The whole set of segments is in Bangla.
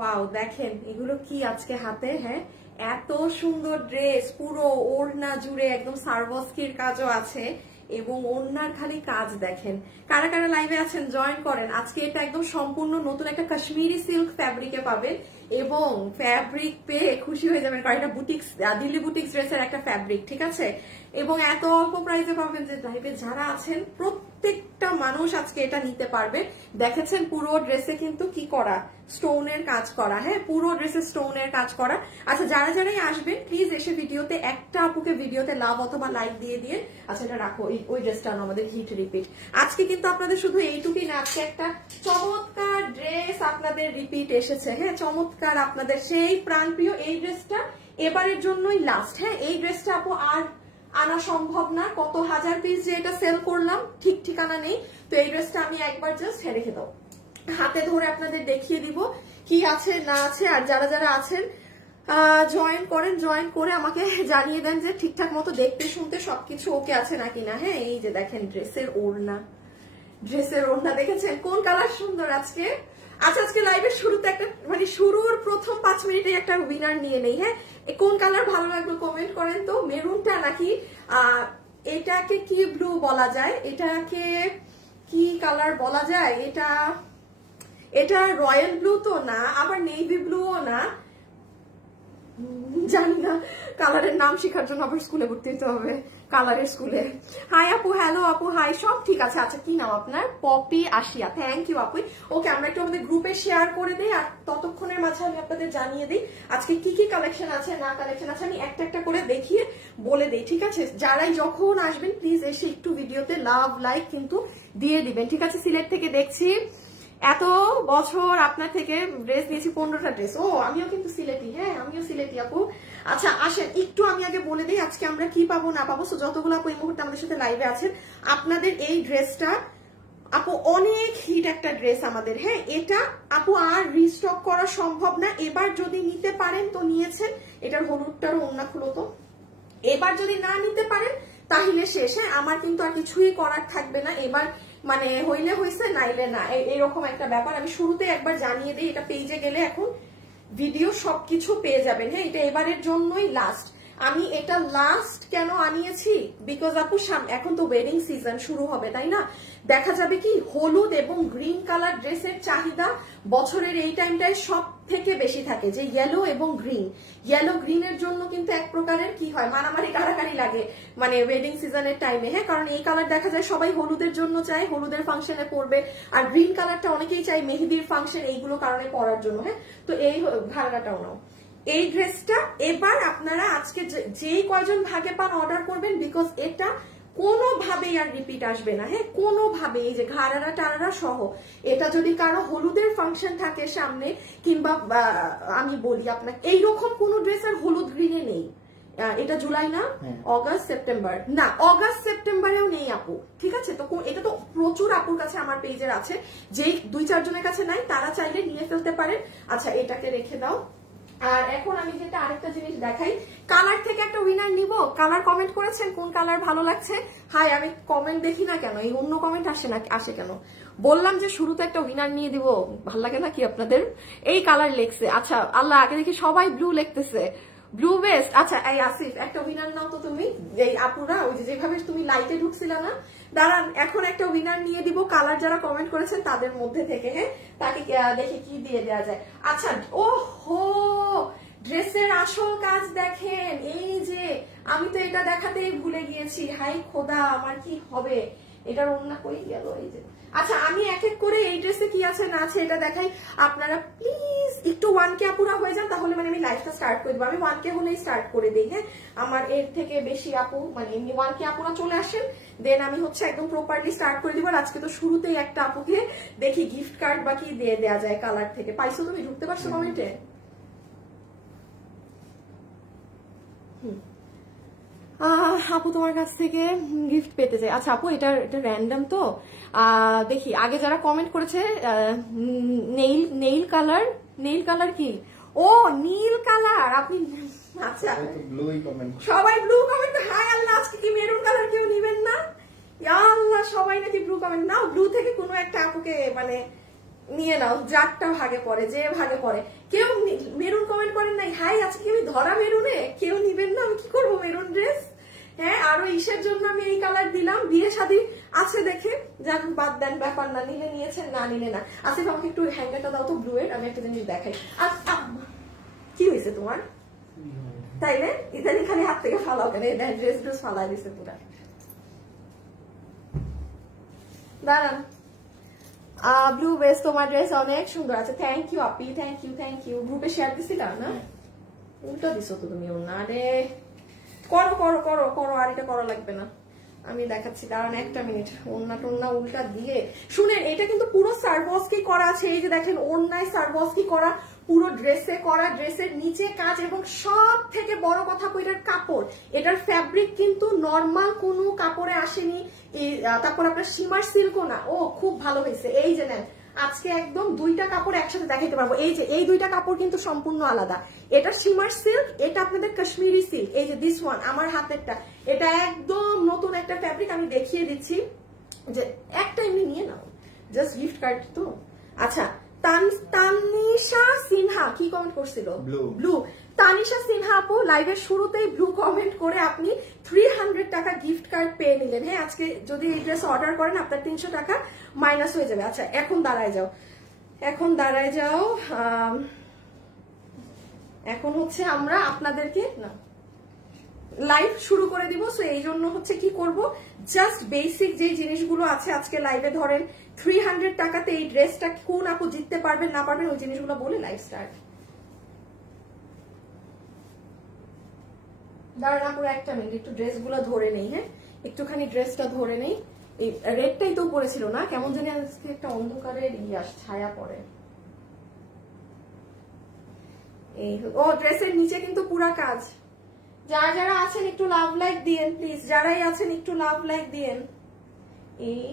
ওয়াও, দেখেন এগুলো কি আজকে হাতে। হ্যাঁ, এত সুন্দর ড্রেস, পুরো ওড়না জুড়ে একদম সার্ভস্কির কাজও আছে এবং ওড়নার খালি কাজ দেখেন। কারা কারা লাইভে আছেন জয়েন করেন। আজকে এটা একদম সম্পূর্ণ নতুন একটা কাশ্মীরি সিল্ক ফ্যাব্রিকে পাবেন এবং ফ্যাব্রিক পেয়ে খুশি হয়ে যাবেন, কারণ এটা বুটিক্স, দিল্লি বুটিক্স ড্রেসের একটা ফ্যাব্রিক, ঠিক আছে। এবং এত অল্প প্রাইসে পাবেন যে লাইভে যারা আছেন প্রত্যেকটা মানুষ আজকে এটা নিতে পারবে। দেখেছেন পুরো ড্রেসে কিন্তু কি করা, স্টোনের কাজ করা। হ্যাঁ, পুরো ড্রেসে স্টোনের কাজ করা। আচ্ছা, যারা যারাই আসবেন প্লিজ এসে ভিডিওতে একটা আপুকে ভিডিওতে লাভ অথবা লাইক দিয়ে দিয়ে। আচ্ছা, এটা রাখো, ওই ড্রেসটা আমাদের হিট রিপিট। আজকে কিন্তু আপনাদের শুধু এইটুকুই না, আজকে একটা চমৎকার ড্রেস আপনাদের রিপিট এসেছে। হ্যাঁ, চমৎকার আপনাদের সেই প্রাণপ্রিয় এই ড্রেসটা এবারের জন্যই লাস্ট। হ্যাঁ, এই ড্রেসটা আপু আর আনা সম্ভব না, কত হাজার পিস যে এটা সেল করলাম ঠিক ঠিকানা নেই। তো এই ড্রেসটা আমি একবার জাস্ট রেখে দাও, হাতে ধরে আপনাদের দেখিয়ে দিব কি আছে না আছে। আর যারা যারা আছেন জয়েন করেন, জয়েন করে আমাকে জানিয়ে দেন যে ঠিকঠাক মতো দেখতে শুনতে সবকিছু ওকে আছে নাকি না। হ্যাঁ, এই যে দেখেন ড্রেসের ওড়না, ড্রেসের ওড়না দেখেছেন কোন কালার সুন্দর আজকে। আচ্ছা, আজকে লাইভের শুরুতে একটা মানে শুরুর প্রথম 5 মিনিটে একটা উইনার নিয়ে নেই। হ্যাঁ, কোন কালার ভালো লাগলো কমেন্ট করেন তো। মেরুনটা নাকি এটাকে কি ব্লু বলা যায়, এটাকে কি কালার বলা যায়, এটা রয়্যাল ব্লু তো না, আবার নেভি ব্লুও না, জানি না। কালারের নাম শেখার জন্য আবার স্কুলে ভর্তি হতে হবে, কালারের স্কুলে। হাই আপু, হ্যালো আপু, হাই, সব ঠিক আছে। আচ্ছা, কি নাম আপনার? পপি আশিয়া, থ্যাংক ইউ আপু। ওকে, আমরা একটু আমাদের গ্রুপে শেয়ার করে দিই আর ততক্ষণের মাঝে আমি আপনাদের জানিয়ে দিই আজকে কি কি কালেকশন আছে না কালেকশন আছে। আমি একটা একটা করে দেখিয়ে বলে দিই, ঠিক আছে। যারাই যখন আসবেন প্লিজ এসে একটু ভিডিওতে লাভ লাইক কিন্তু দিয়ে দিবেন, ঠিক আছে। সিলেট থেকে দেখছি, এত বছর আপনার থেকে ড্রেস নিয়েছি, 15টা ড্রেস। ও, আমিও কিন্তু সিলেটি। হ্যাঁ, আমিও সিলেটি আপু। আচ্ছা, আসেন একটু আমি আগে বলে দিই আজকে আমরা কি পাবো না পাবো। যতগুলো আপু এই মুহূর্তে আমাদের সাথে লাইভে আছেন, আপনাদের এই ড্রেসটা আপু অনেক হিট একটা ড্রেস আমাদের। হ্যাঁ, এটা আপু আর রিস্টক করা সম্ভব না। এবার যদি নিতে পারেন তো নিয়েছেন। এটার হলুদটারও ওড়না খুলো তো। এবার যদি না নিতে পারেন তাহলে শেষ। হ্যাঁ, আমার কিন্তু আর কিছুই করার থাকবে না। এবার মানে হইলে হইছে, নাইলে না, এরকম একটা ব্যাপার। আমি শুরুতে একবার জানিয়ে দিই, এটা পেজে গেলে এখন ভিডিও সবকিছু পেয়ে যাবেন। হ্যাঁ, এটা এবারের জন্যই লাস্ট। আমি এটা লাস্ট কেন আনিয়েছি, বিকজ আপু এখন তো ওয়েডিং সিজন শুরু হবে, তাই না। দেখা যাবে কি হলুদ এবং গ্রিন কালার ড্রেসের চাহিদা বছরের এই টাইমটায় সব থেকে বেশি থাকে, যে ইয়েলো এবং গ্রিন। ইয়েলো গ্রিনের জন্য কিন্তু এক প্রকারের কি হয়, মারামারি কারাকারি লাগে মানে ওয়েডিং সিজনের টাইমে। হ্যাঁ, কারণ এই কালার দেখা যায় সবাই হলুদের জন্য চায়, হলুদের ফাংশনে পরবে। আর গ্রিন কালারটা অনেকেই চাই মেহেদির ফাংশন, এইগুলো কারণে পরার জন্য। হ্যাঁ, তো এই ধারণাটাও নাও। এই ড্রেসটা এবার আপনারা আজকে যেই কয়জন ভাগে পান অর্ডার করবেন, বিকজ এটা কোনোভাবেই আর রিপিট আসবে না। হ্যাঁ, কোনোভাবেই। এই যে ঘাড়ারা টারারা সহ, এটা যদি কারো হলুদের ফাংশন থাকে সামনে, কিংবা আমি বলি আপনাকে এইরকম কোন ড্রেস আর হলুদ গ্রিনে নেই। এটা জুলাই না, অগাস্ট সেপ্টেম্বর না, অগাস্ট সেপ্টেম্বরেও নেই আপু, ঠিক আছে। তো এটা তো প্রচুর আপুর কাছে আমার পেজের আছে, যেই 2-4 জনের কাছে নাই তারা চাইলে নিয়ে ফেলতে পারেন। আচ্ছা, এটাকে রেখে দাও। আর এখন আমি যেটা আরেকটা জিনিস দেখাই, কালার থেকে একটা উইনার নিব। কালার কমেন্ট করেছেন কোন কালার ভালো লাগছে। হাই, আমি কমেন্ট দেখি না কেন, এই অন্য কমেন্ট আসে কেন। বললাম যে শুরুতে একটা উইনার নিয়ে দিব, ভাল লাগে না কি আপনাদের? এই কালার লেখছে। আচ্ছা, আল্লাহ, আগে দেখি সবাই ব্লু লিখতেছে, ব্লু বেস্ট। আচ্ছা, এই আসিফ একটা উইনার নাও তো তুমি। এই আপুরা ওই যেভাবে তুমি লাইটে ঢুকছিল না, দাঁড়ান এখন একটা উইনার নিয়ে দিব কালার যারা কমেন্ট করেছেন তাদের মধ্যে থেকে। হ্যাঁ, তাকে দেখে কি দিয়ে দেওয়া যায়। আচ্ছা, ও হো, ড্রেসের আসল কাজ দেখেন। এই যে আমি তো এটা দেখাতেই ভুলে গিয়েছি, হাই খোদা আমার কি হবে। এটার ওড়না কই গেল, এই যে। আচ্ছা, আমি এক এক করে এই ড্রেসে কি আছে না আছে এটা দেখাই। আপনারা প্লিজ একটু 1K আপুরা হয়ে যান, তাহলে মানে আমি লাইভটা স্টার্ট করে দেবো। আমি 1K হলেই স্টার্ট করে দিই। হ্যাঁ, আমার এর থেকে বেশি আপু মানে এমনি 1K আপুরা চলে আসেন, দেন আমি হচ্ছে একদম প্রপারলি স্টার্ট করে দিব। আর আজকে তো শুরুতেই একটা আপুকে দেখি গিফট কার্ড বা কি দিয়ে দেওয়া যায় কালার থেকে। পাইছো তুমি? ঢুকতে পারছো কমেন্টে? আপু তোমার কাছ থেকে গিফট পেতে চাই। আচ্ছা আপু, এটা র্যান্ডম তো, দেখি আগে যারা কমেন্ট করেছে। নেইল কালার কি? ও, নীল কালার আপনি। আচ্ছা, সবাই ব্লু কমেন্ট। হাই আল্লাহ, আজকে কি মেরুন কালার কেউ নিবেন না? আল্লাহ, সবাই নাকি ব্লু কমেন্ট নাও। ব্লু থেকে কোনো একটা আপুকে মানে নিয়ে নাও, যারটা ভাগে পড়ে, যে ভাগে পড়ে। কেউ মেরুন কমেন্ট করেন নাই, হাই আজকে আমি ধরা মেরুনে, কেউ নিবেন না, আমি কি করবো মেরুন ড্রেস। হ্যাঁ, আরো ইসের জন্য আমি এই কালার দিলাম, বিয়ে শাদী আছে দেখে যান, বাদ দেন, ব্যাপার না, নিলে নিয়েছেন, না নিলে না। আসিফ আমাকে একটু হ্যাঙ্গারটা দাও তো ব্লু এর, আমি একটা জিনিস দেখাই। কি হয়েছে তোমার তাইলে? ইদানি খালি হাত থেকে ফালাও কেন? ড্রেস ড্রেস ফালাই দিছে পুরা। দাঁড়ান, ব্লু বেস তোমার ড্রেস অনেক সুন্দর আছে, thank you Api, thank you thank you. গ্রুপে শেয়ার দিছিলাম না? উল্টা দিছো তো তুমি। না রে, করো করো করো করো, আর এটা করা লাগবে না, আমি দেখাচ্ছি, দাঁড়ান একটা মিনিট। ওড়না টোড়না উল্টা দিয়ে শুনেন, এটা কিন্তু পুরো সার্ভসকি করা আছে, এই যে দেখেন ওড়নায় সার্ভসকি করা, পুরো ড্রেসে করা, ড্রেসের নিচে কাজ, এবং সব থেকে বড় কথা এটার কাপড়, এটার ফ্যাব্রিক কিন্তু নর্মাল কোনো কাপড়ে আসেনি। তারপর আপনার শিমার সিল্কও না, ও খুব ভালো হয়েছে। এই যে নেন, আজকে একদম দুইটা কাপড় একসাথে দেখাইতে পারবো। এই যে এই দুইটা কাপড় কিন্তু সম্পূর্ণ আলাদা, এটা শিমার সিল্ক, এটা আপনাদের কাশ্মীরি সিল্ক। এই যে দিস ওয়ান আমার হাতেরটা, এটা একদম নতুন একটা ফ্যাব্রিক, আমি দেখিয়ে দিচ্ছি যে একটা এমনি নিয়ে নাও, জাস্ট গিফট কার্ড তো। আচ্ছা, তানিশা সিনহা কি কমেন্ট করছিল? ব্লু। তানিশা সিনহা আপু লাইভের শুরুতেই ব্লু কমেন্ট করে আপনি 300 টাকা গিফট কার্ড পেয়ে নিলেন। হ্যাঁ, আজকে যদি এই ড্রেস অর্ডার করেন আপনার 300 টাকা মাইনাস হয়ে যাবে। আচ্ছা, এখন দাঁড়ায় যাও, এখন দাঁড়ায় যাও। এখন হচ্ছে আমরা আপনাদেরকে না লাইভ শুরু করে দিব। সো এই জন্য হচ্ছে কি করব, জাস্ট বেসিক যে জিনিসগুলো আছে আজকে লাইভে, ধরেন 300 টাকাতে এই ড্রেসটা কোন আপু জিততে পারবেন না পারবেন ওই জিনিসগুলো বলে লাইভ স্টার্ট। দাঁড়ান আপুর একটা মিনিট, একটু ড্রেসগুলো ধরে নেই। হ্যাঁ, একটুখানি ড্রেসটা ধরে নেই। এই রেডটাই তো পরেছিল না, কেমন জানি আজকে একটা অন্ধকারের ছায়া পড়ে। এই ও ড্রেসের নিচে কিন্তু পুরা কাজ। যারা যারা আছেন একটু লাভ লাইক দিয়েন প্লিজ, যারাই আছেন একটু লাভ লাইক দিয়েন। এই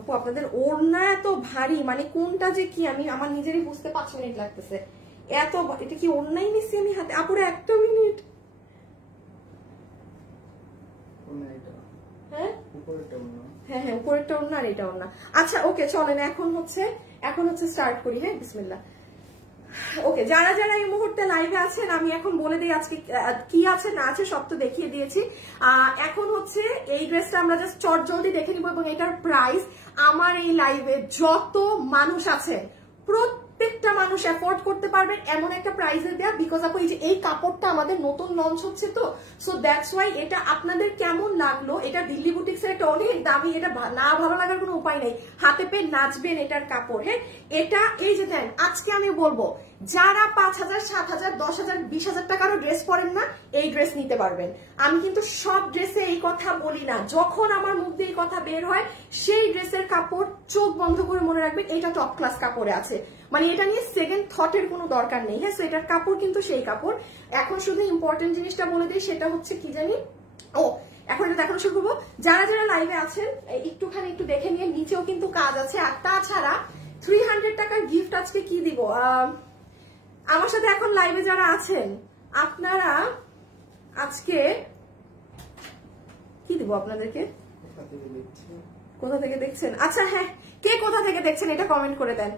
আপু আপনাদের ওড়না এত ভারী, মানে কোনটা যে কি আমি আমার নিজেরই বুঝতে 5 মিনিট লাগতেছে। এত এটা কি ওড়নাই নিচ্ছি আমি হাতে? আপুরে একটা মিনিট। হ্যাঁ হ্যাঁ হ্যাঁ, উপরেরটা ওড়না আর এটা ওড়না। আচ্ছা ওকে, চলেন এখন হচ্ছে স্টার্ট করি। হ্যাঁ, বিসমিল্লাহ। ওকে, যারা যারা এই মুহূর্তে লাইভে আছেন আমি এখন বলে দিই আজকে কি আছে না আছে, সব তো দেখিয়ে দিয়েছি। এখন হচ্ছে এই ড্রেসটা আমরা জাস্ট চটজলদি দেখে নিব, এবং এটার প্রাইস আমার এই লাইভে যত মানুষ আছে প্রত্যেকটা মানুষ অ্যাফোর্ড করতে পারবেন এমন একটা প্রাইসে দেয়া, বিকজ আপু এই যে এই কাপড়টা আমাদের নতুন লঞ্চ হচ্ছে তো, সো দ্যাটস ওয়াই। এটা আপনাদের কেমন লাগলো? এটা দিল্লি বুটিক্সের একটা অনেক দামি, এটা না ভালো লাগার কোনো উপায় নেই, হাতে পেয়ে নাচবেন এটার কাপড়। হ্যাঁ, এটা এই যে দেন, আজকে আমি বলবো যারা 5,000 7,000 10,000 20,000 টাকারও ড্রেস পরেন না এই ড্রেস নিতে পারবেন। আমি কিন্তু সব ড্রেসে এই কথা বলি না, যখন আমার মুখ দিয়ে এই কথা বের হয় সেই ড্রেসের কাপড় চোখ বন্ধ করে মনে রাখবেন এটা টপ ক্লাস কাপড়ে আছে, মানে এটা নিয়ে সেকেন্ড থটের কোনো দরকার নেই। হ্যাঁ, সো এটার কাপড় কিন্তু সেই কাপড়। এখন শুধু ইম্পর্টেন্ট জিনিসটা বলে দিই, সেটা হচ্ছে কি জানি, ও এখন এটা দেখানো শুরু করবো। যারা যারা লাইভে আছেন একটুখানি একটু দেখে নিয়ে, নিচেও কিন্তু কাজ আছে। আর তাছাড়া 300 টাকার গিফট আজকে কি দিব, আমার সাথে এখন লাইভে যারা আছেন আপনারা আজকে কি দিব আপনাদেরকে, কোথা থেকে দেখছেন? আচ্ছা হ্যাঁ, কে কোথা থেকে দেখছেন এটা কমেন্ট করে দেন,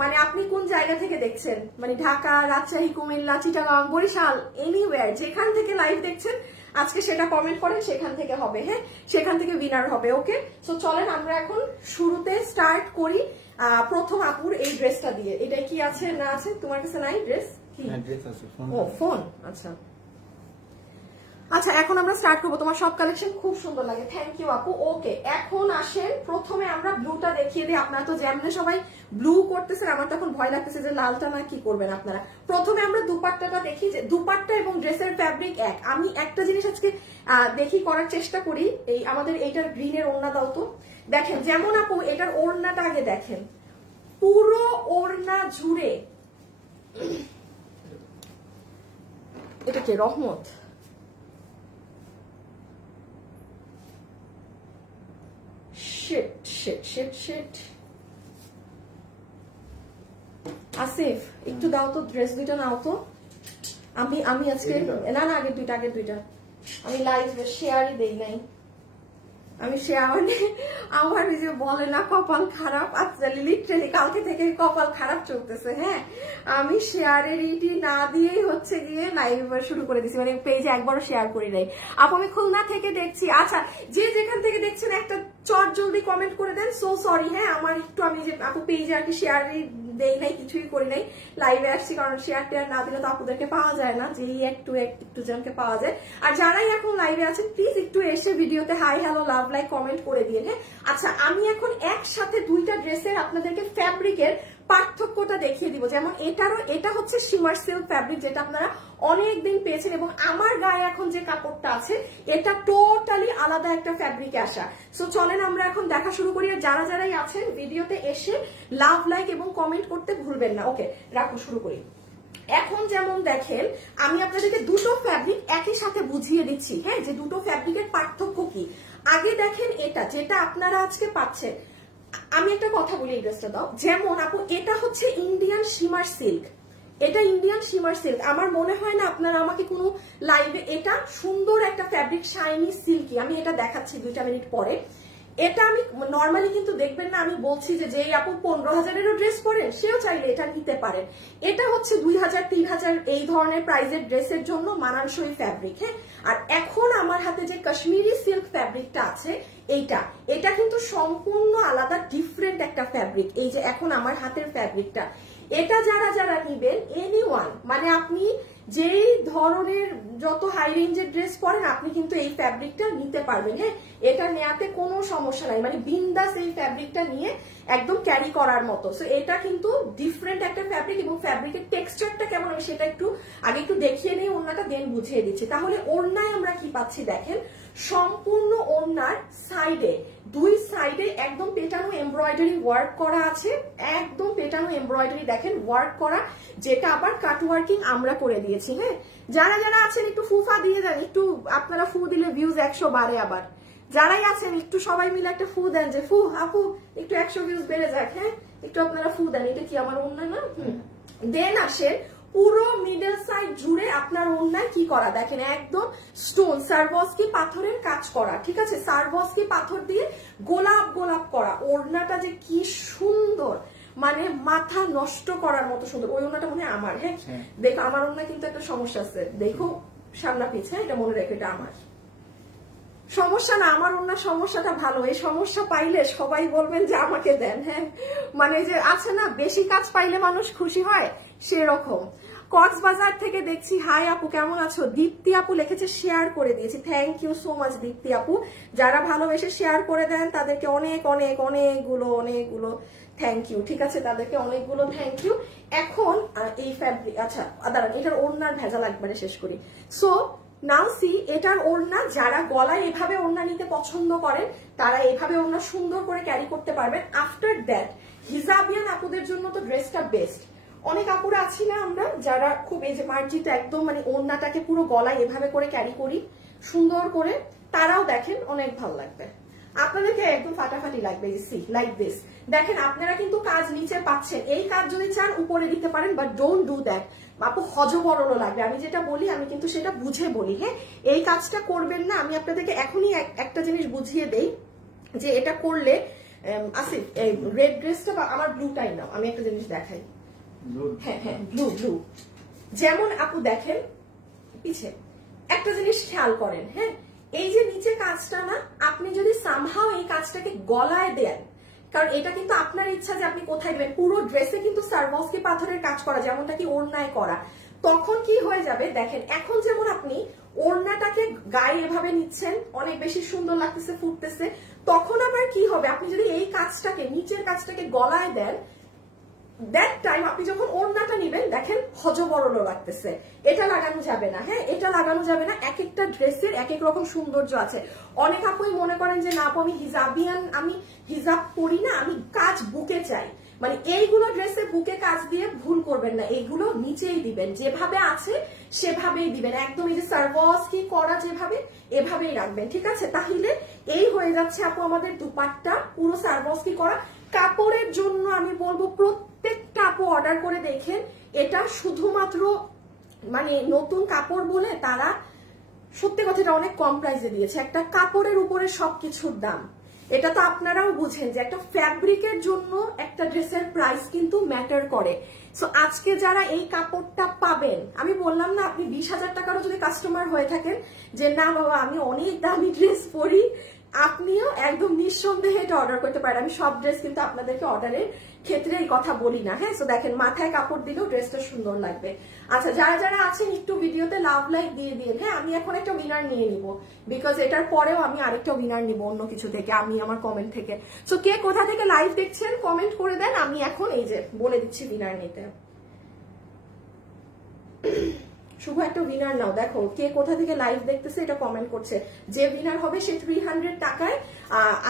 মানে আপনি কোন জায়গা থেকে দেখছেন, মানে ঢাকা, রাজশাহী, কুমিল্লা, চিটাগাং, বরিশাল, এনিওয়্যার যেখান থেকে লাইভ দেখছেন আজকে সেটা কমেন্ট করেন, সেখান থেকে হবে। হ্যাঁ, সেখান থেকে উইনার হবে। ওকে, সো চলেন আমরা এখন শুরুতে স্টার্ট করি প্রথম আপুর এই ড্রেসটা দিয়ে। এটা কি আছে না আছে তোমার কাছে? নাই ড্রেস কি? ও ফোন। আচ্ছা আচ্ছা, এখন আমরা স্টার্ট করবো। তোমার সব কালেকশন খুব সুন্দর লাগে, থ্যাংক ইউ আপু। ওকে, এখন আসেন প্রথমে আমরা ব্লুটা দেখিয়ে দিই। আপনারা তো যেমন সবাই ব্লু করতেছেন, আমার তখন ভয় লাগতেছে যে লালটা না কি করবেন আপনারা। প্রথমে আমরা দুপাট্টাটা দেখি, যে দুপাট্টা এবং ড্রেসের ফ্যাব্রিক এক। আমি একটা জিনিস আজকে দেখি করার চেষ্টা করি, এই আমাদের এইটার গ্রিনের ওড়না দাও তো। দেখেন যেমন আপু এটার ওড়নাটা আগে দেখেন, পুরো ওড়না জুড়ে এটা কে রহমত, আসিফ একটু দাও তো, ড্রেস দুইটা নাও তো। আমি আজকে না আগের দুইটা আমি লাইভ শেয়ারই দেই নাই। আমি শেয়ার মানে আমার এই যে বলে না কপাল খারাপ, আচ্ছা লিটারালি কালকে থেকে কপাল খারাপ চলতেছে। হ্যাঁ, আমি শেয়ারের ইটি না দিয়েই হচ্ছে গিয়ে লাইভ শুরু করে দিচ্ছি, মানে পেজে একবারও শেয়ার করি নাই। আপু আমি খুলনা থেকে দেখছি। আচ্ছা, যে যেখান থেকে দেখছেন একটা চট জলদি কমেন্ট করে দেন। সো সরি, হ্যাঁ আমার একটু আমি যে আপু পেজে আর কি শেয়ার দেই নাই, কিছুই করি নাই, লাইভে আসছি কারণ শেয়ার টেয়ার না দিলে তো আপুদেরকে পাওয়া যায় না, যেই একটু জনকে পাওয়া যায়। আর যারাই এখন লাইভে আছেন প্লিজ একটু এসে ভিডিওতে hi hello love like comment করে দিয়ে। হ্যাঁ আচ্ছা, আমি এখন একসাথে দুইটা ড্রেসের আপনাদেরকে ফ্যাব্রিকের পার্থক্যটা দেখিয়ে দিব। যেমন এটা হচ্ছে শিমার সিল্ক ফ্যাব্রিক, যেটা আপনারা অনেকদিন পেয়েছেন, এবং আমার গায়ে এখন যে কাপড়টা আছে এটা টোটালি আলাদা একটা ফ্যাব্রিকে আসা। সো চলেন আমরা এখন দেখা শুরু করি। আর যারা যারাই আছেন ভিডিওতে এসে লাভ লাইক এবং কমেন্ট করতে ভুলবেন না। ওকে, রাখো, শুরু করি। এখন যেমন দেখেন আমি আপনাদেরকে দুটো ফ্যাব্রিক একই সাথে বুঝিয়ে দিচ্ছি, হ্যাঁ, যে দুটো ফ্যাব্রিকের পার্থক্য কি। আগে দেখেন এটা যেটা আপনারা আজকে পাচ্ছেন, আমি একটা কথা বলি এই ড্রেসটা দাও। যেমন আপু এটা হচ্ছে ইন্ডিয়ান শিমার সিল্ক, এটা ইন্ডিয়ান শিমার সিল্ক। আমার মনে হয় না আপনারা আমাকে কোনো লাইভে, এটা সুন্দর একটা ফ্যাব্রিক, শাইনি সিল্কি, আমি এটা দেখাচ্ছি 2 মিনিট পরে। এটা আমি নর্মালি কিন্তু দেখবেন না, আমি বলছি যে আপু 15,000-এরও ড্রেস পরেন সেও চাইলে এটা নিতে পারেন। এটা হচ্ছে 2,000-3,000 এই ধরনের প্রাইজের ড্রেসের জন্য মানানসই ফ্যাব্রিক। হ্যাঁ, আর এখন আমার হাতে যে কাশ্মীরি সিল্ক ফ্যাব্রিকটা আছে এটা কিন্তু সম্পূর্ণ আলাদা, ডিফারেন্ট একটা ফ্যাব্রিক। এই যে এখন আমার হাতের ফ্যাব্রিকটা, এটা যারা নিবেন এনিওয়ান, মানে আপনি যেই ধরনের যত হাই রেঞ্জের ড্রেস পরেন আপনি কিন্তু এই ফ্যাব্রিকটা নিতে পারবেন। হ্যাঁ, এটা নেওয়াতে কোনো সমস্যা নাই, মানে বিন্দাস এই ফ্যাব্রিকটা নিয়ে একদম ক্যারি করার মতো। সো এটা কিন্তু ডিফারেন্ট একটা ফ্যাব্রিক, এবং ফ্যাব্রিকের টেক্সচারটা কেমন আমি সেটা আগে একটু দেখিয়ে নিই, ওড়নাটা দেন বুঝিয়ে দিচ্ছি। তাহলে ওড়নায় আমরা কি পাচ্ছি দেখেন, সম্পূর্ণ ওড়নার সাইডে, দুই সাইডে একদম পেটানো এমব্রয়ডারি ওয়ার্ক করা আছে, একদম পেটানো এমব্রয়ডারি দেখেন ওয়ার্ক করা, যেটা আবার কাট ওয়ার্কিং আমরা করে দিয়েছি। হ্যাঁ, যারা আছেন একটু ফুফা দিয়ে দেন, একটু আপনারা ফু দিলে ভিউজ 100 বাড়ে। আবার যারাই আছেন একটু সবাই মিলে একটা ফু দেন, যে ফু আপু একটু 100 ভিউজ বেড়ে যাক। হ্যাঁ, একটু আপনারা ফু দেন। এটা কি আমার ওড়না না? দেন আসেন পুরো মিডল সাইড জুড়ে আপনার ওড়নায় কি করা দেখেন, একদম স্টোন সারভস্কি পাথরের কাজ করা। ঠিক আছে, সারভস্কি পাথর দিয়ে গোলাপ গোলাপ করা। ওড়নাটা যে কি সুন্দর, মানে মাথা নষ্ট করার মতো সুন্দর। ওই ওড়নাটা মনে হয় আমার। হ্যাঁ দেখো, আমার ওড়না কিন্তু একটা সমস্যা আছে, দেখো সামনা পিছ। হ্যাঁ, এটা মনে রেখো, এটা আমার সমস্যা না, আমার ওনার সমস্যাটা ভালো। এই সমস্যা পাইলে সবাই বলবেন যে আমাকে দেন। হ্যাঁ, মানে যে আছে না, বেশি কাজ পাইলে মানুষ খুশি হয়, সেরকম। কক্সবাজার থেকে দেখছি, হাই আপু কেমন আছো? দীপ্তি আপু লিখেছে শেয়ার করে দিয়েছি, থ্যাংক ইউ সো মাচ দীপ্তি আপু। যারা ভালোবেসে শেয়ার করে দেন তাদেরকে অনেকগুলো থ্যাংক ইউ। ঠিক আছে, তাদেরকে অনেকগুলো থ্যাংক ইউ। এখন এই ফ্যাব্রিক, আচ্ছা দাঁড়ান, এটার ওড়নার ভেজাল একবারে শেষ করি। সো নাও সি, এটার ওড়না, যারা গলায় এভাবে ওড়না নিতে পছন্দ করেন তারা এভাবে ওড়না সুন্দর করে ক্যারি করতে পারবেন। আফটার দ্যাট হিজাবিয়ান আপুদের জন্য তো ড্রেসটা বেস্ট। অনেক আপুরা আছি না আমরা, যারা খুব এই যে মার্জিটা একদম, মানে ওড়নাটাকে পুরো গলায় এভাবে করে ক্যারি করি সুন্দর করে, তারাও দেখেন অনেক ভালো লাগবে, আপনাদেরকে একদম ফাটাফাটি লাগবে। সি লাইক দিস, দেখেন আপনারা কিন্তু কাজ নিচে পাচ্ছেন। এই কাজ যদি চান উপরে দিতে পারেন, বাট ডোন্ট ডু দ্যাট, আপু হজবরল লাগবে। আমি যেটা বলি আমি কিন্তু সেটা বুঝে বলি। হ্যাঁ, এই কাজটা করবেন না। আমি আপনাদেরকে এখনই একটা জিনিস বুঝিয়ে দেই, যে এটা করলে আসিফ এই রেড ড্রেসটা বা আমার ব্লুটাই নাও, আমি একটা জিনিস দেখাই। হ্যাঁ ব্লু। যেমন আপু দেখেন পিছে একটা জিনিস খেয়াল করেন। হ্যাঁ, এই যে নিচে কাজটা না, আপনি যদি সামহাও এই কাজটাকে গলায় দেন, কারণ এটা কিন্তু আপনার ইচ্ছা যে আপনি কোথায় দেবেন, পুরো ড্রেসে কিন্তু সারভস্কি পাথরের কাজ করা, যেমনটা কি ওড়নায় করা, তখন কি হয়ে যাবে দেখেন। এখন যেমন আপনি ওড়নাটাকে গায়ে এভাবে নিচ্ছেন, অনেক বেশি সুন্দর লাগতেছে, ফুটতেছে, তখন আবার কি হবে, আপনি যদি এই কাজটাকে, নিচের কাজটাকে গলায় দেন, দ্যাট টাইম আপনি যখন ওড়নাটা নিবেন দেখেন হজবরল লাগতেছে, এটা লাগানো যাবে না। হ্যাঁ, এটা লাগানো যাবে না। এক একটা ড্রেসের এক এক রকম সৌন্দর্য আছে। অনেক আপুই মনে করেন যে না আপু আমি হিজাবিয়ান, আমি হিজাব পরি না, আমি কাজ বুকে চাই, মানে এইগুলো ড্রেসে বুকে কাজ দিয়ে ভুল করবেন না, এইগুলো নিচেই দিবেন, যেভাবে আছে সেভাবেই দিবেন, একদম এই যে সারভস্কি করা যেভাবে, এভাবেই রাখবেন। ঠিক আছে, তাহলে এই হয়ে যাচ্ছে আপু আমাদের দুপাট্টা পুরো সারভস্কি করা। কাপড়ের জন্য আমি বলবো প্রত্যেকটা আপু অর্ডার করে দেখেন, এটা শুধুমাত্র মানে নতুন কাপড় বলে তারা সত্যি কথা এটা অনেক কম প্রাইসে দিয়েছে, একটা কাপড়ের উপরে সবকিছুর দাম। এটা তো আপনারাও বুঝেন যে একটা ফ্যাব্রিকের জন্য একটা ড্রেসের প্রাইস কিন্তু ম্যাটার করে। সো আজকে যারা এই কাপড়টা পাবেন, আমি বললাম না আপনি 20,000 টাকারও যদি কাস্টমার হয়ে থাকেন যে না বাবা আমি অনেক দামি ড্রেস পরি, আপনিও একদম নিঃসন্দেহে এটা অর্ডার করতে পারেন। আমি সব ড্রেস কিন্তু আপনাদেরকে অর্ডারের ক্ষেত্রে এই কথা বলি না, হ্যাঁ। সো দেখেন মাথায় কাপড় দিলেও ড্রেসটা সুন্দর লাগবে। আচ্ছা যারা যারা আছেন একটু ভিডিওতে লাভ লাইক দিয়ে দিন, হ্যাঁ। আমি এখন একটা উইনার নিয়ে নিব, বিকজ এটার পরেও আমি আরেকটা উইনার নিব অন্য কিছু থেকে, আমি আমার কমেন্ট থেকে। সো কে কোথা থেকে লাইভ দেখছেন কমেন্ট করে দেন, আমি এখন এই যে বলে দিচ্ছি উইনার নিতে। শুভ একটা উইনার নাও, দেখো কে কোথা থেকে লাইভ দেখতেছে এটা কমেন্ট করছে। যে উইনার হবে সে 300 টাকায়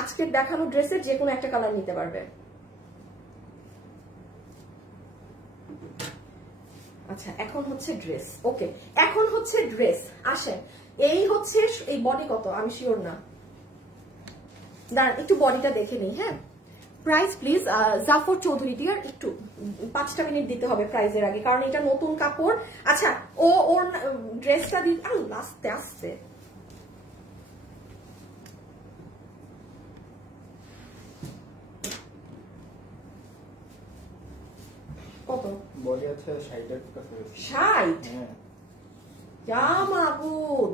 আজকের দেখানো ড্রেসের যে কোনো একটা কালার নিতে পারবে। আচ্ছা এখন হচ্ছে ড্রেস, ওকে এখন হচ্ছে ড্রেস। আসেন এই হচ্ছে এই বডি কত আমি শিওর না, দাঁড়ান একটু বডিটা দেখে নেই, হ্যাঁ। Price please Jafar Chowdhury dear, একটু 5টা মিনিট দিতে হবে প্রাইজের আগে, কারণ এটা নতুন কাপড়। আচ্ছা ওর ড্রেসটা দিন আস্তে আস্তে। কত বডি আছে 60 কাছে 60? হ্যাঁ ইয়া মাবুদ,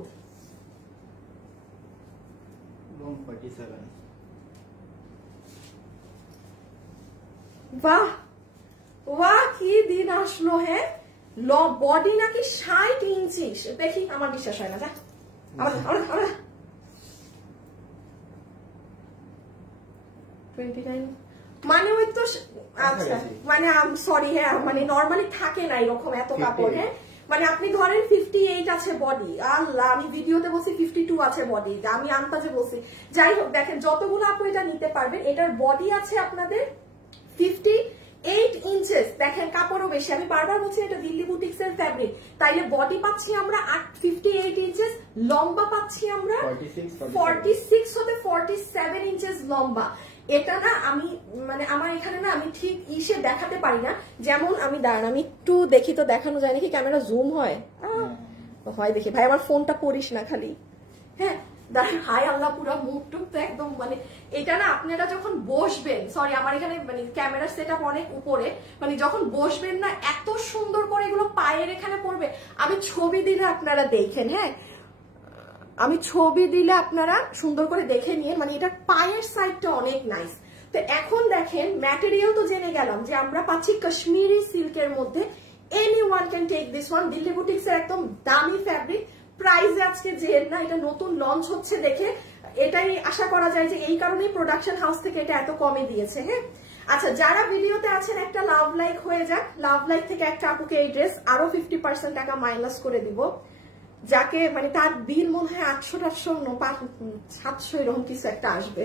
লং 47। বাহ বাহ কি দিন আসলো, হ্যাঁ। বডি নাকি 60 ইঞ্চি, দেখি আমার বিশ্বাস হয় না। যা 29 মানে ওই তো, আচ্ছা মানে সরি, হ্যাঁ মানে নরমালি থাকে না এরকম এত কাপড়, হ্যাঁ। মানে আপনি ধরেন 58 আছে বডি, আল্লাহ আমি ভিডিওতে বলছি 52 আছে বডি, আমি আন্দাজে বলছি। যাই হোক দেখেন যতগুলো আপনি এটা নিতে পারবেন, এটার বডি আছে আপনাদের 58 ইঞ্চেস। দেখেন কাপড়ও বেশি, আমি বারবার বলছি এটা দিল্লি বুটিক্স এর ফ্যাব্রিক, তাইলে বডি পাচ্ছি আমরা 58 ইঞ্চেস, লম্বা পাচ্ছি আমরা 46 হতে 47 ইঞ্চেস লম্বা। এটা না আমি মানে আমার এখানে না আমি ঠিক ইসে দেখাতে পারি না, যেমন আমি দাঁড়ান আমি একটু দেখি তো দেখানো যায় নাকি, ক্যামেরা জুম হয় হয় দেখি। ভাই আমার ফোনটা পড়িস না খালি, হ্যাঁ। হাই আল্লাহ পুরো মুখটুক তো একদম মানে এটা না আপনারা যখন বসবেন, সরি আমার এখানে মানে ক্যামেরার সেটআপ অনেক উপরে, মানে যখন বসবেন না এত সুন্দর করে এগুলো পায়ের এখানে পড়বে। আমি ছবি দিলে আপনারা দেখেন, হ্যাঁ আমি ছবি দিলে আপনারা সুন্দর করে দেখে নিয়ে, মানে এটা পায়ের সাইডটা অনেক নাইস। তো এখন দেখেন ম্যাটেরিয়াল তো জেনে গেলাম যে আমরা পাচ্ছি কাশ্মীরি সিল্কের মধ্যে। Anyone can take this one, Delhi boutiques এর একদম দামি ফ্যাব্রিক। প্রাইস আজকে যে না, এটা নতুন লঞ্চ হচ্ছে দেখে এটাই আশা করা যায় যে এই কারণেই প্রোডাকশন হাউস থেকে এটা এত কমে দিয়েছে, হ্যাঁ। আচ্ছা যারা ভিডিওতে আছেন একটা লাভ লাইক হয়ে যাক, লাভ লাইক থেকে একটা আপুকে এই ড্রেস আরো 50% টাকা মাইনাস করে দিব, যাকে মানে তার বিল মনে হয় 800-700 এরকম কিছু একটা আসবে,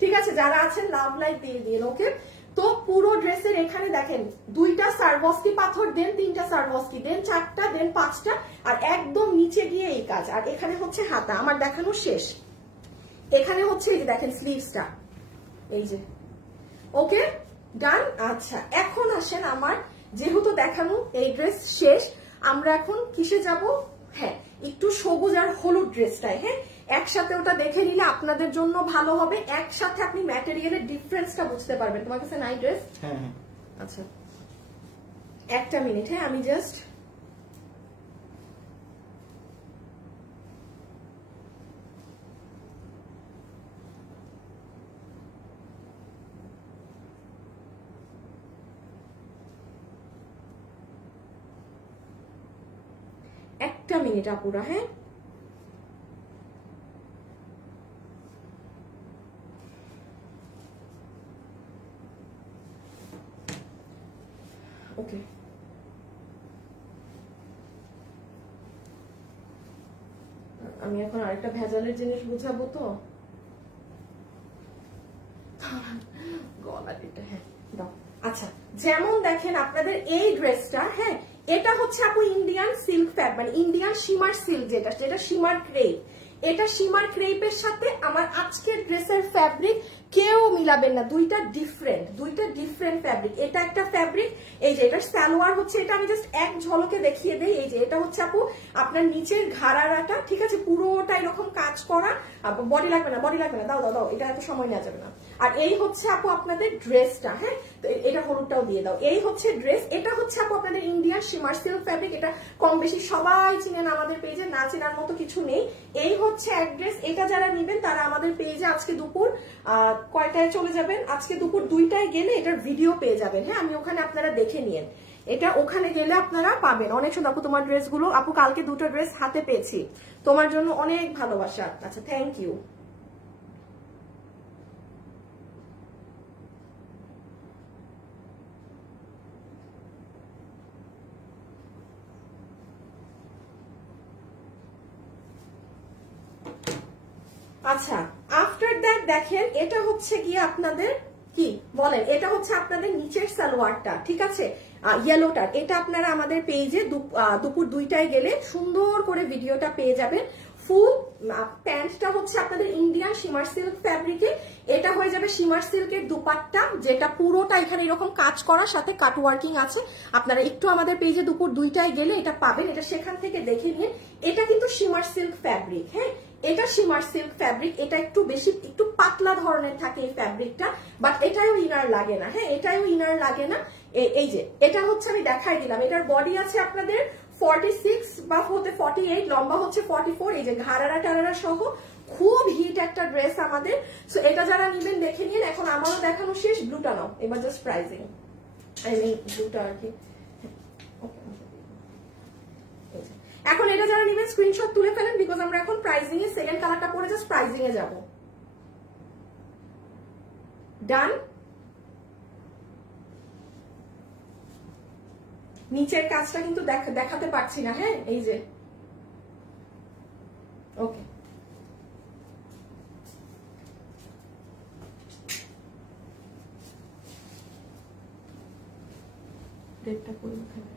ঠিক আছে। যারা আছেন লাভ লাইক দিয়ে দিন, ওকে। তো পুরো ড্রেসের এখানে দেখেন 2টা সারবস্কি পাথর দেন, 3টা সারবস্কি দেন, 4টা দেন, 5টা, আর একদম নিচে গিয়ে এই কাজ। আর এখানে হচ্ছে হাতা, আমার দেখানো শেষ। এখানে হচ্ছে এই যে দেখেন স্লিভসটা, এই যে, ওকে ডান। আচ্ছা এখন আসেন আমার যেহেতু দেখানো এই ড্রেস শেষ, আমরা এখন কিসে যাব, হ্যাঁ একটু সবুজ আর হলুদ ড্রেসটাই, হ্যাঁ একসাথে ওটা দেখে নিলে আপনাদের জন্য ভালো হবে, একসাথে আপনি ম্যাটেরিয়ালের ডিফারেন্সটা বুঝতে পারবেন। তোমার কাছে নাই ড্রেস? হ্যাঁ আচ্ছা একটা মিনিট, হ্যাঁ আমি জাস্ট একটা মিনিট আপুরা, হ্যাঁ ওকে। আমি এখন আরেকটা ভেজালের জিনিস বুঝাবো তো, গলাটা, হ্যাঁ দাও। আচ্ছা যেমন দেখেন আপনাদের এই ড্রেসটা, হ্যাঁ এটা হচ্ছে আপু ইন্ডিয়ান সিল্ক ফ্যাব, মানে ইন্ডিয়ান শিমার সিল্ক, যেটা যেটা শিমার ক্রেপ। এটা শিমার ক্রেপের সাথে আমার আজকের ড্রেসের ফ্যাব্রিক কেউ মিলাবেন না, দুইটা ডিফারেন্ট ফ্যাব্রিক। এটা একটা ফ্যাব্রিক, এই যে এটা সালোয়ার হচ্ছে, এটা আমি জাস্ট এক ঝলকে দেখিয়ে দেই। এই যে এটা হচ্ছে আপু আপনার নিচের ঘাড়াটা, ঠিক আছে, পুরোটা এরকম কাজ করা। বডি লাগবে না, দাও দাও দাও, এটা এত সময় নেওয়া যাবে না। আর এই হচ্ছে আপু আপনাদের ড্রেসটা, হ্যাঁ, তো এটা হলুদটাও দিয়ে দাও। এই হচ্ছে ড্রেস, এটা হচ্ছে আপু আপনাদের ইন্ডিয়ান শিমার সিল্ক ফ্যাব্রিক। এটা কম বেশি সবাই চিনেন আমাদের পেজে, না চেনার মতো কিছু নেই। এই হচ্ছে অ্যাড্রেস, এটা যারা নেবেন তারা আমাদের পেজে আজকে দুপুর কয়টায় চলে যাবেন, আজকে দুপুর 2টায় গেলে এটার ভিডিও পেয়ে যাবেন। হ্যাঁ, আমি ওখানে আপনারা দেখে নিয়েন, এটা ওখানে গেলে আপনারা পাবেন। অনেক সুন্দর আপু তোমার ড্রেসগুলো, আপু কালকে 2টা ড্রেস হাতে পেয়েছি, তোমার জন্য অনেক ভালোবাসা। আচ্ছা, থ্যাংক ইউ। আচ্ছা, আফটার দ্যাট দেখেন এটা হচ্ছে গিয়ে আপনাদের কি বলেন, এটা হচ্ছে আপনাদের নিচের সালোয়ারটা, ঠিক আছে, ইয়েলোটার। এটা আপনারা আমাদের পেজে দুপুর 2টায় গেলে সুন্দর করে ভিডিওটা পেয়ে যাবেন। ফুল প্যান্টটা হচ্ছে আপনাদের ইন্ডিয়ান শিমার সিল্ক ফ্যাব্রিকে, এটা হয়ে যাবে শিমার সিল্কের দুপাট্টা, যেটা পুরোটা এখানে এরকম কাজ করার সাথে কাট ওয়ার্কিং আছে। আপনারা একটু আমাদের পেজে দুপুর 2টায় গেলে এটা পাবেন, এটা সেখান থেকে দেখে নিন। এটা কিন্তু শিমার সিল্ক ফ্যাব্রিক, হ্যাঁ, এটা শিমার সিল্ক ফ্যাব্রিক, এটা একটু বেশি একটু পাতলা ধরনের থাকে এই ফ্যাব্রিকটা, বাট এটাও ইনার লাগে না, হ্যাঁ, এটাও ইনার লাগে না। এই যে এটা হচ্ছে আমি দেখাই দিলাম, এটার বডি আছে আপনাদের 46 বা হতে 48, লম্বা হচ্ছে 44। এই যে ঘাড়ারা টারারা সহ খুব হিট একটা ড্রেস আমাদের। সো এটা যারা নিবেন দেখে নিন। এখন আমারও দেখানো শেষ, ব্লুটা নাও এবার, জাস্ট প্রাইজিং, আই মিন ব্লুটা আর কি। এখন এটা যারা নেবেন স্ক্রিনশট তুলে ফেলেন, বিকজ আমরা এখন প্রাইজিং এ সেকেন্ড কালারটা পরে জাস্ট প্রাইজিং এ যাব। ডান। নিচের কাজটা কিন্তু দেখাতে পারছি না, হ্যাঁ, এই যে ওকে। ডেটটা করে দেখাবে।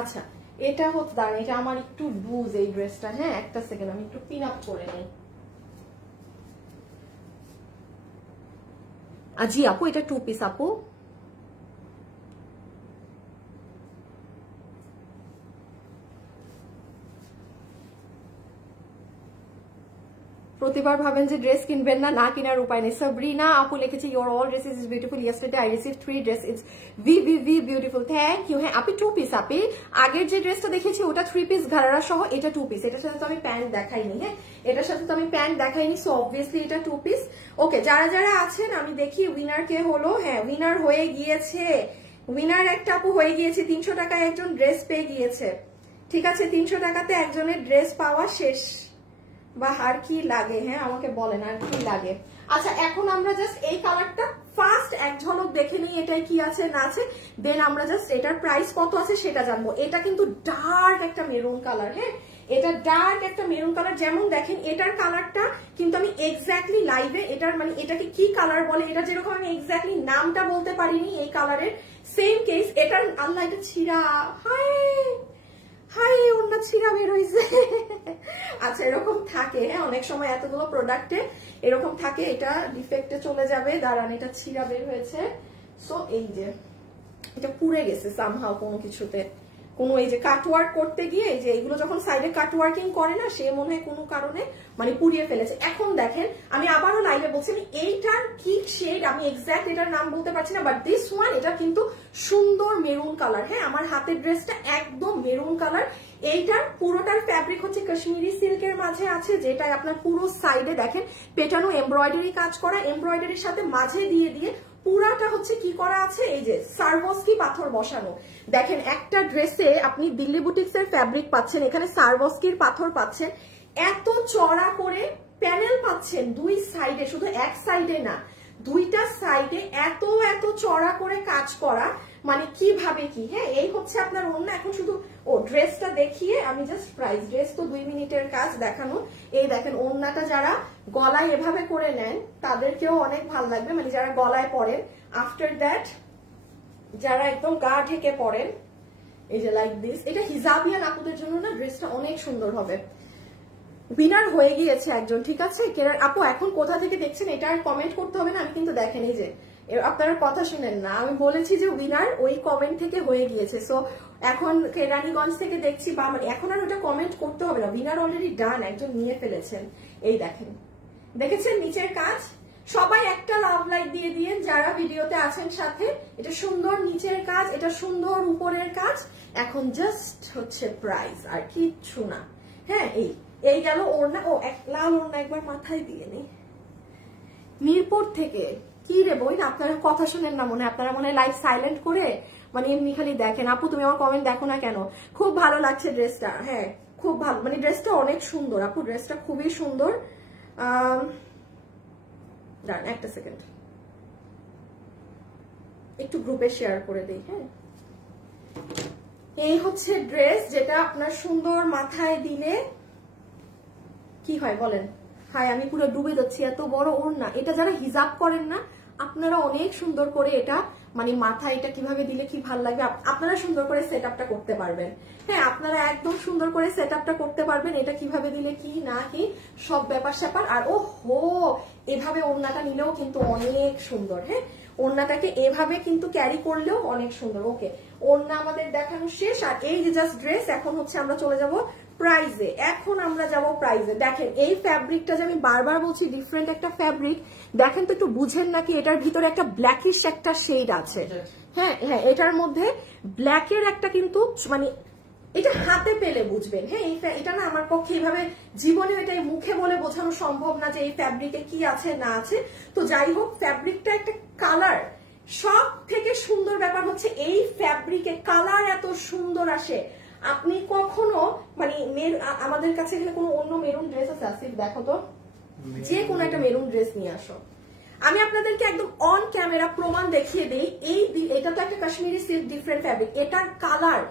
আচ্ছা, এটা হচ্ছে দাঁড়ান, এটা আমার একটু লুজ এই ড্রেসটা, হ্যাঁ, একটা সেকেন্ড আমি একটু পিন আপ করে নিই। জি আপু, এটা 2 পিস আপু। প্রতিবার ভাবেন যে ড্রেস কিনবেন না, না কেনার উপায় নেই। সাবরিনা আপু লিখেছে your all dresses is beautiful, yesterday I received 3 dress, it's very beautiful, thank you. হ্যাঁ আপনি 2 পিস, আপনি আগের যে ড্রেসটা দেখেছি ওটা 3 পিস ঘাড়া সহ, এটা 2 পিস। এটার সাথে তো আমি প্যান্ট দেখাইনি, হ্যাঁ, এটার সাথে তো আমি প্যান্ট দেখাইনি, সো অবভিয়াসলি এটা 2 পিস। ওকে, যারা যারা আছেন আমি দেখি উইনার কে হলো। হ্যাঁ, উইনার হয়ে গিয়েছে, উইনার একটা আপু হয়ে গিয়েছে, 300 টাকায় একজন ড্রেস পেয়ে গিয়েছে, ঠিক আছে, 300 টাকাতে একজনের ড্রেস পাওয়া শেষ। বা আর কি লাগে, হ্যাঁ আমাকে বলেন আর কি লাগে। আচ্ছা, এখন আমরা জাস্ট এই কালারটা ফার্স্ট এক ঝলক দেখে নিই, এটাই কি আছে না আছে, দেন আমরা জাস্ট এটার প্রাইস কত আছে সেটা জানবো। এটা কিন্তু ডার্ক একটা মেরুন কালার, হ্যাঁ, এটা ডার্ক একটা মেরুন কালার। যেমন দেখেন এটার কালারটা কিন্তু আমি এক্স্যাক্টলি লাইভে এটার মানে এটাকে কি কালার বলে, এটা যেরকম আমি এক্স্যাক্টলি নামটা বলতে পারিনি এই কালারের, সেম কেস এটার। আল্লাহ, এটা ছিঁড়া, হায় হাই, ওটা ছিঁড়া বের হয়েছে। আচ্ছা, এরকম থাকে, হ্যাঁ, অনেক সময় এতগুলো প্রোডাক্টে এরকম থাকে, এটা ডিফেক্টে চলে যাবে। দাঁড়ান, এটা ছিঁড়া বের হয়েছে, সো এই যে এটা পুড়ে গেছে সামহাও কোনো কিছুতে, কোনো এই যে কাটওয়ার্ক করতে গিয়ে, এই যে এইগুলো যখন সাইডে কাটওয়ার্কিং করে না, সে মনে হয় কোনো কারণে মানে পুড়িয়ে ফেলেছে। এখন দেখেন আমি আবারও লাইভে বলছি এইটার কি শেড আমি এক্স্যাক্ট এটার নাম বলতে পারছি না, বাট দিস ওয়ান এটা কিন্তু সুন্দর মেরুন কালার। হ্যাঁ, আমার হাতের ড্রেসটা একদম মেরুন কালার। এইটার পুরোটার ফ্যাব্রিক হচ্ছে কাশ্মীরি সিল্কের মাঝে আছে, যেটা আপনার পুরো সাইডে দেখেন পেটানো এমব্রয়ডারি কাজ করা, এমব্রয়ডারির সাথে মাঝে দিয়ে দিয়ে পুরাটা হচ্ছে কি করা আছে, এই যে সারভস্কি পাথর বসানো। দেখেন একটা ড্রেসে আপনি দিল্লি বুটিক্স এর ফ্যাব্রিক পাচ্ছেন, এখানে সারভস্কির পাথর পাচ্ছেন, এত চড়া করে প্যানেল পাচ্ছেন দুই সাইডে, শুধু এক সাইডে না দুইটা সাইডে এত এত চড়া করে কাজ করা, মানে কিভাবে কি। হ্যাঁ, এই হচ্ছে আপনার ওড়না। এখন শুধু ড্রেসটা দেখিয়ে আমি জাস্ট প্রাইস, ড্রেস তো 2 মিনিটের কাজ দেখানো। এই দেখেন ওড়নাটা যারা গলায় এভাবে করে নেন তাদেরকেও অনেক ভালো লাগবে, মানে যারা গলায় পরেন। আফটার দ্যাট যারা একদম গা ঢেকে পরেন, এই যে লাইক দিস, এটা হিজাবিয়ান আপুদের জন্য না ড্রেসটা অনেক সুন্দর হবে। উইনার হয়ে গিয়েছে একজন, ঠিক আছে কেরার আপু। এখন কোথা থেকে দেখছেন এটা আর কমেন্ট করতে হবে না, আমি কিন্তু দেখেন এই যে আপনারা কথা শুনেন না, আমি বলেছি যে উইনার ওই কমেন্ট থেকে হয়ে গিয়েছে। সো এখন কেরানীগঞ্জ থেকে দেখছি, বা মানে এখন আর ওটা কমেন্ট করতে হবে না, উইনার অলরেডি ডান, একজন নিয়ে ফেলেছেন। এই দেখেন, দেখেছেন নিচের কাজ, সবাই একটা লাভ লাইক দিয়ে দিয়েন যারা ভিডিওতে আছেন সাথে। এটা সুন্দর নিচের কাজ, এটা সুন্দর উপরের কাজ। এখন জাস্ট হচ্ছে প্রাইস আর কিচ্ছু না। হ্যাঁ, এই গেল ওড়না। এক লাল ওড়না একবার মাথায় দিয়ে নি। মিরপুর থেকে কি রে বই, আপনারা কথা শুনেন না মনে, আপনারা মনে লাইভ সাইলেন্ট করে মানে এমনি খালি দেখেন। আপু তুমি আমার কমেন্ট দেখো না কেন? খুব ভালো লাগছে ড্রেসটা। হ্যাঁ খুব ভালো, মানে ড্রেসটা অনেক সুন্দর আপু, ড্রেসটা খুবই সুন্দর। দাঁড়ান একটা সেকেন্ড, একটু গ্রুপে শেয়ার করে দিই। হ্যাঁ, এই হচ্ছে ড্রেস, যেটা আপনার সুন্দর মাথায় দিলে কি হয় বলেন? হাই, আমি পুরো ডুবে যাচ্ছি, এত বড় ওড়না। এটা যারা হিজাব করেন না আপনারা অনেক সুন্দর করে এটা মানে মাথায় এটা কিভাবে দিলে কি ভালো লাগবে, আপনারা সুন্দর করে সেট আপটা করতে পারবেন। হ্যাঁ, আপনারা একদম সুন্দর করে সেট আপটা করতে পারবেন, এটা কিভাবে দিলে কি না কি সব ব্যাপার স্যাপার। আর ও হো, এভাবে ওড়নাটা নিলেও কিন্তু অনেক সুন্দর। হ্যাঁ, ওড়নাটাকে এভাবে কিন্তু ক্যারি করলেও অনেক সুন্দর। ওকে, ওড়না আমাদের দেখানো শেষ, আর এই যে জাস্ট ড্রেস। এখন হচ্ছে আমরা চলে যাব প্রাইজে। এখন আমরা যাব প্রাইজে। দেখেন এই ফ্যাব্রিকটা যে আমি বারবার বলছি ডিফারেন্ট একটা ফ্যাব্রিক, দেখেন তো একটু বুঝেন নাকি, এটার ভিতরে একটা ব্ল্যাকিশ একটা শেড আছে। হ্যাঁ হ্যাঁ, এটার মধ্যে ব্ল্যাকের একটা কিন্তু মানে এটা হাতে পেলে বুঝবেন। হ্যাঁ, এটা না আমার পক্ষে এইভাবে জীবনে এটা মুখে বলে বোঝানো সম্ভব না যে এই ফ্যাব্রিকে কি আছে না আছে। তো যাই হোক, ফ্যাব্রিকটা একটা কালার, সব থেকে সুন্দর ব্যাপার হচ্ছে এই ফ্যাব্রিকে কালার এত সুন্দর আসে। আপনি কখনো মানে আমাদের কাছে এখানে কোনো অন্য মেরুন ড্রেস আছে? আসিফ দেখো তো, যে কোনো একটা মেরুন ড্রেস নিয়ে আসো। আমি আপনাদেরকে একদম অন ক্যামেরা প্রমাণ দেখিয়ে দেই। এটা তো একটা কাশ্মীরি সিল্ক ডিফারেন্ট ফ্যাব্রিক, এটার কালার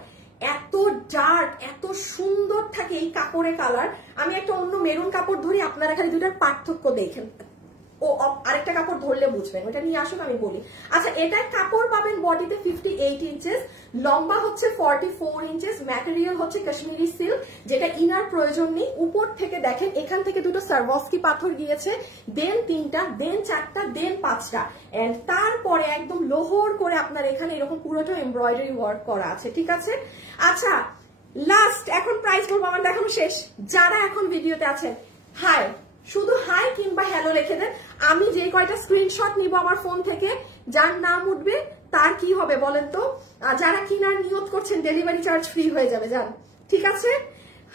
এত ডার্ক, এত সুন্দর থাকে এই কাপড়ের কালার। আমি একটা অন্য মেরুন কাপড় ধরি, আপনারা খালি দুটার পার্থক্য দেখেন। আরেকটা কাপড় ধরলে বুঝবেন, ওটা নিয়ে আসুন আমি বলি। আচ্ছা, এটার কাপড় পাবেন বডিতে 58 ইঞ্চেস, লম্বা হচ্ছে 44 ইঞ্চেস, ম্যাটেরিয়াল হচ্ছে কাশ্মীরি সিল্ক, যেটা ইনার প্রয়োজন নেই। উপর থেকে দেখেন এখান থেকে দুটো সারভস্কি পাথর গিয়েছে, দেন 3টা, দেন 4টা, দেন 5টা, এন্ড তারপরে একদম লোহর করে আপনার এখানে এরকম পুরোটা এমব্রয়ডারি ওয়ার্ক করা আছে। ঠিক আছে, আচ্ছা লাস্ট এখন প্রাইস বলবো, আমার দেখানো শেষ। যারা এখন ভিডিওতে আছেন, হাই, শুধু হাই কিংবা হ্যালো লিখে দেন। আমি যে কয়টা স্ক্রিনশট নিব আমার ফোন থেকে, যার নাম উঠবে তার কি হবে বলেন তো? যারা কিনার নিয়ত করছেন ডেলিভারি চার্জ ফ্রি হয়ে যাবে, যান। ঠিক আছে,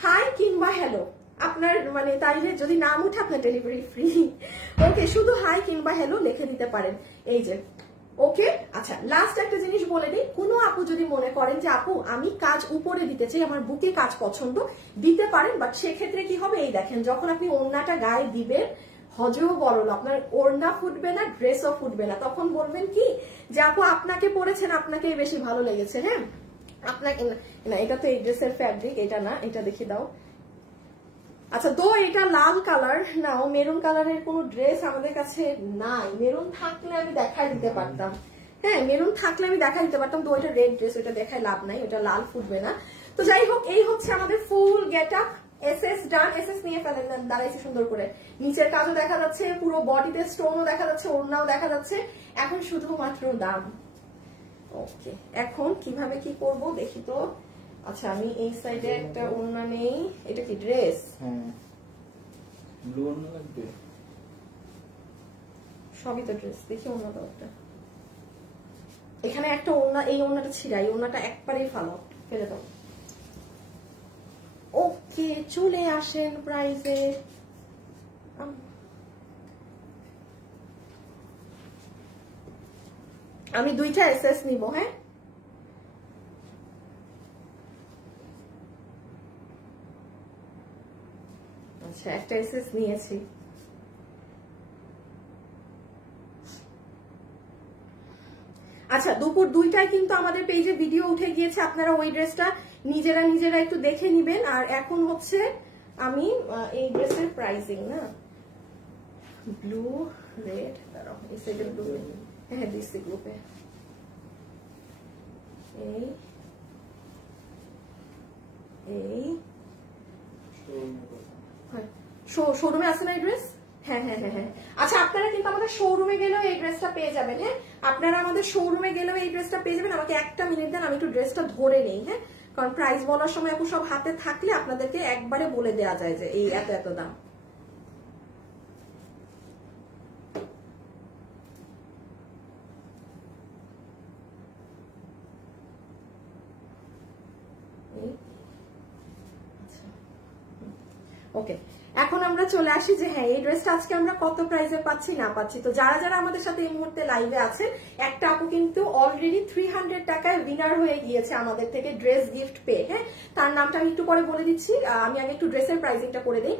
হাই কিংবা হ্যালো, আপনার মানে তাইলে যদি নাম উঠে আপনার ডেলিভারি ফ্রি। ওকে, শুধু হাই কিংবা হ্যালো লিখে দিতে পারেন। এই যে ওকে। আচ্ছা, লাস্ট একটা জিনিস বলে দিই, কোনো আপু যদি মনে করেন যে আপু আমি কাজ উপরে দিতে চাই, আমার বুকে কাজ পছন্দ, দিতে পারেন, বাট সেক্ষেত্রে কি হবে, এই দেখেন যখন আপনি ওড়নাটা গায়ে দিবেন, হজেও বড় আপনার ওড়না ফুটবে না, ড্রেসও ফুটবে না। তখন বলবেন কি যে আপু আপনাকে পরেছেন, আপনাকে বেশি ভালো লেগেছে। হ্যাঁ, আপনাকে না, এটা তো এই ড্রেসের ফ্যাব্রিক, এটা না, এটা দেখিয়ে দাও। আচ্ছা, তো এটা লাল কালার না, মেরুন কালারের কোনো ড্রেস আমাদের কাছে নাই। মেরুন থাকলে আমি দেখাই দিতে পারতাম। হ্যাঁ, মেরুন থাকলে আমি দেখাই দিতে পারতাম, তো ওইটা রেড ড্রেস, ওইটা দেখায় লাভ নাই, ওটা লাল ফুটবে না। তো যাই হোক, এই হচ্ছে আমাদের ফুল গেট আপ। এসএস ডান, এসএস নিয়ে ফেলেন, দাঁড়াইছে সুন্দর করে, নিচের কাজও দেখা যাচ্ছে, পুরো বডিতে স্টোনও দেখা যাচ্ছে, ওড়নাও দেখা যাচ্ছে। এখন শুধুমাত্র দাম। ওকে, এখন কিভাবে কি করব দেখি তো। আচ্ছা, আমি এই সাইডে একটা ওড়না নেই, এটা কি ড্রেস? ব্লু ওড়না লাগবে? সবই তো ড্রেস, দেখি ওড়নাটা একটা। এখানে একটা ওড়না, এই ওড়নাটা ছিঁড়া, এই ওড়নাটা একবারেই ফেলে দাও। ওকে, চলে আসেন প্রাইজে। আমি 2টা এসএস নিব। হ্যাঁ, আচ্ছা, একটা এসএস নিয়েছি। আচ্ছা, দুপুর 2টায় কিন্তু আমাদের পেজে ভিডিও উঠে গিয়েছে, আপনারা ওই ড্রেসটা নিজেরা একটু দেখে নিবেন। আর এখন হচ্ছে আমি এই ড্রেসের প্রাইসিং না, ব্লু রেড, দাঁড়াও এই সাইডে ব্লু, হ্যাঁ দিচ্ছি গ্রুপে। এই শোরুমে আছে না এই ড্রেস? হ্যাঁ হ্যাঁ হ্যাঁ হ্যাঁ। আচ্ছা, আপনারা কিন্তু আমাদের শোরুমে গেলেও এই ড্রেসটা পেয়ে যাবেন। হ্যাঁ, আপনারা আমাদের শোরুমে গেলেও এই ড্রেসটা পেয়ে যাবেন। আমাকে একটা মিনিট দেন, আমি একটু ড্রেসটা ধরে নেই। হ্যাঁ, কারণ প্রাইস বলার সময় আপু সব হাতে থাকলে আপনাদেরকে একবারে বলে দেওয়া যায় যে এই এত এত দাম। ওকে, এখন আমরা চলে আসি যে হ্যাঁ এই ড্রেসটা আজকে আমরা কত প্রাইসে পাচ্ছি না পাচ্ছি। তো যারা যারা আমাদের সাথে এই মুহূর্তে লাইভে আছে, একটা আপু কিন্তু অলরেডি 300 টাকায় উইনার হয়ে গিয়েছে আমাদের থেকে ড্রেস গিফট পেয়ে। হ্যাঁ, তার নামটা আমি একটু পরে বলে দিচ্ছি, আমি আগে একটু ড্রেসের প্রাইসিংটা করে দিই।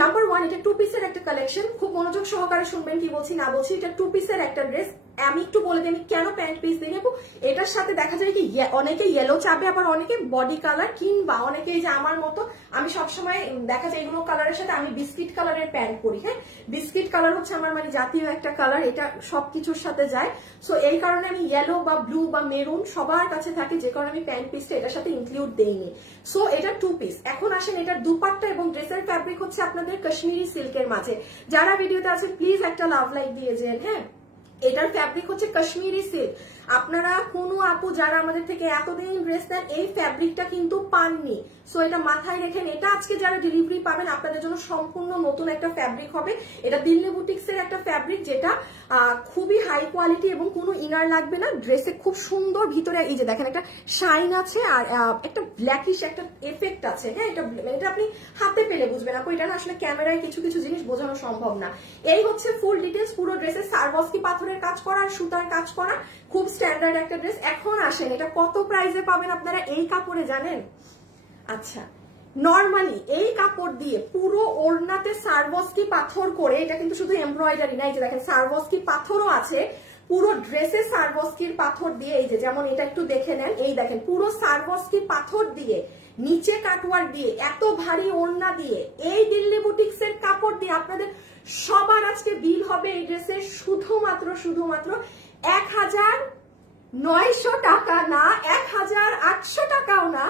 নাম্বার 1, এটা 2 পিসের একটা কালেকশন। খুব মনোযোগ সহকারে শুনবেন কি বলছি না বলছি। এটা 2 পিসের একটা ড্রেস। আমি একটু বলে দিই আমি কেন প্যান্ট পিস দিয়ে নেবো। এটার সাথে দেখা যায় কি অনেকে ইয়েলো চাবে, আবার অনেকে বডি কালার, কিংবা অনেকে যে আমার মতো আমি সবসময় দেখা যায় এগুলো কালারের সাথে আমি বিস্কিট কালারের প্যান্ট পরি। হ্যাঁ, বিস্কিট কালার হচ্ছে আমার মানে জাতীয় একটা কালার, এটা সবকিছুর সাথে যায়। সো এই কারণে আমি ইয়েলো বা ব্লু বা মেরুন সবার কাছে থাকে, যে কারণে আমি প্যান্ট পিসটা এটার সাথে ইনক্লুড দেইনি। সো এটা 2 পিস। এখন আসেন এটার দুপাট্টা এবং ড্রেসের ফ্যাব্রিক হচ্ছে আপনাদের কাশ্মীরি সিল্কের মাঝে। যারা ভিডিওতে আছে প্লিজ একটা লাভ লাইক দিয়ে যান। হ্যাঁ, এটার ফ্যাব্রিক হচ্ছে কাশ্মীরি সিল্ক। আপনারা কোনো আপু যারা আমাদের থেকে এতদিন ড্রেস নেন এই ফ্যাব্রিকটা কিন্তু পাননি। সো এটা মাথায় রেখেন, এটা আজকে যারা ডেলিভারি পাবেন আপনাদের জন্য সম্পূর্ণ নতুন একটা ফ্যাব্রিক হবে। এটা দিল্লি বুটিক্স এর একটা ফ্যাব্রিক, যেটা খুবই হাই কোয়ালিটি এবং কোনো ইনার লাগবে না। ড্রেসে খুব সুন্দর ভিতরে এই যে দেখেন একটা শাইন আছে আর একটা ব্ল্যাকিশ একটা এফেক্ট আছে। হ্যাঁ, এটা আপনি হাতে পেলে বুঝবেন আপু, এটা না আসলে ক্যামেরায় কিছু কিছু জিনিস বোঝানো সম্ভব না। এই হচ্ছে ফুল ডিটেলস। পুরো ড্রেসে সারবস্কি পাথরের কাজ করা আর সুতার কাজ করা, খুব স্ট্যান্ডার্ড একটা ড্রেস। এখন আসেন এটা কত প্রাইসে পাবেন আপনারা এই কাপড়ে জানেন? আচ্ছা, নরমালি এই কাপড় দিয়ে পুরো ওড়নাতে সারবস্কি পাথর করে, এটা কিন্তু শুধু এমব্রয়ডারি না, এই যে দেখেন সারবস্কি পাথরও আছে পুরো ড্রেসে। সারবস্কির পাথর দিয়ে এই যে যেমন এটা একটু দেখে নেন, এই দেখেন পুরো সারবস্কি পাথর দিয়ে, নিচে কাটওয়ার্ক দিয়ে, এত ভারী ওড়না দিয়ে, এই দিল্লি বুটিক্স এর কাপড় দিয়ে আপনাদের সবার আজকে বিল হবে এই ড্রেসের শুধুমাত্র 1900 টাকা না, 1800 টাকাও না।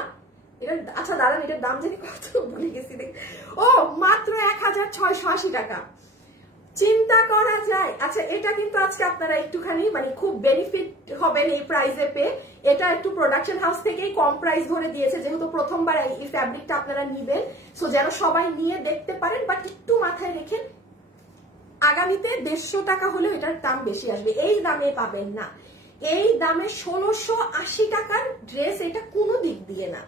এটা আচ্ছা দাঁড়ান, এটার দাম জানি কত ভুলে গেছি। ও মাত্র 1680 টাকা। চিন্তা করা যায়। আচ্ছা, এটা কিন্তু আজকে আপনারা একটুখানি মানে খুব বেনিফিট হবেন এই প্রাইসে পেয়ে। এটা একটু প্রোডাকশন হাউস থেকেই কম প্রাইস ধরে দিয়েছে, যেহেতু প্রথমবার এই ফ্যাব্রিকটা আপনারা নিবেন। সো যেন সবাই নিয়ে দেখতে পারেন, বাট একটু মাথায় রেখেন আগামীতে 150 টাকা হলেও এটার দাম বেশি আসবে। এই দামে পাবেন না, এই দামে 1680 টাকার ড্রেস এটা কোনো দিক দিয়ে না।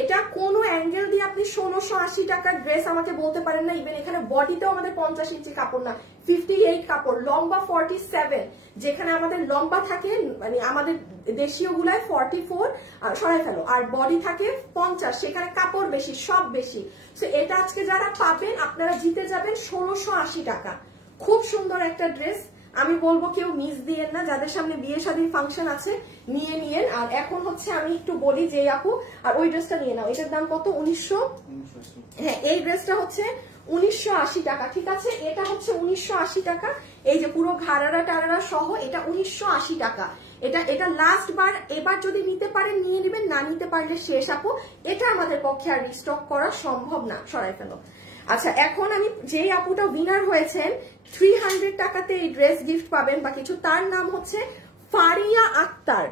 এটা কোনো অ্যাঙ্গেল দিয়ে আপনি 1680 টাকার ড্রেস আমাকে বলতে পারেন না। ইভেন এখানে বডিতেও আমাদের 50 ইঞ্চি কাপড় না, 58 কাপড়, লম্বা 47, যেখানে আমাদের লম্বা থাকে মানে আমাদের দেশীয় গুলায় 44 সরাই ফেলো, আর বডি থাকে 50, সেখানে কাপড় বেশি, সব বেশি। তো এটা আজকে যারা পাবেন আপনারা জিতে যাবেন 1680 টাকা। খুব সুন্দর একটা ড্রেস, আমি বলবো কেউ মিস দিয়েন না। যাদের সামনে বিয়ে শাদীর ফাংশন আছে নিয়ে নিয়েন। আর এখন হচ্ছে আমি একটু বলি যে আপু আর ওই ড্রেসটা নিয়ে নাও, এটার দাম কত? 1900। হ্যাঁ, এই ড্রেসটা হচ্ছে 1980 টাকা। ঠিক আছে, এটা হচ্ছে 1980 টাকা। এই যে পুরো ঘাড়ারা টারারা সহ এটা 1980 টাকা। এটা লাস্ট বার, এবার যদি নিতে পারেন নিয়ে নেবেন, না নিতে পারলে শেষ আপু। এটা আমাদের পক্ষে আর রিস্টক করা সম্ভব না, সরাই ফেলো। আচ্ছা, এখন আমি যে আপুটা উইনার হয়েছেন 300 টাকাতে এই ড্রেস গিফট পাবেন বা কিছু, তার নাম হচ্ছে ফারিয়া আক্তার।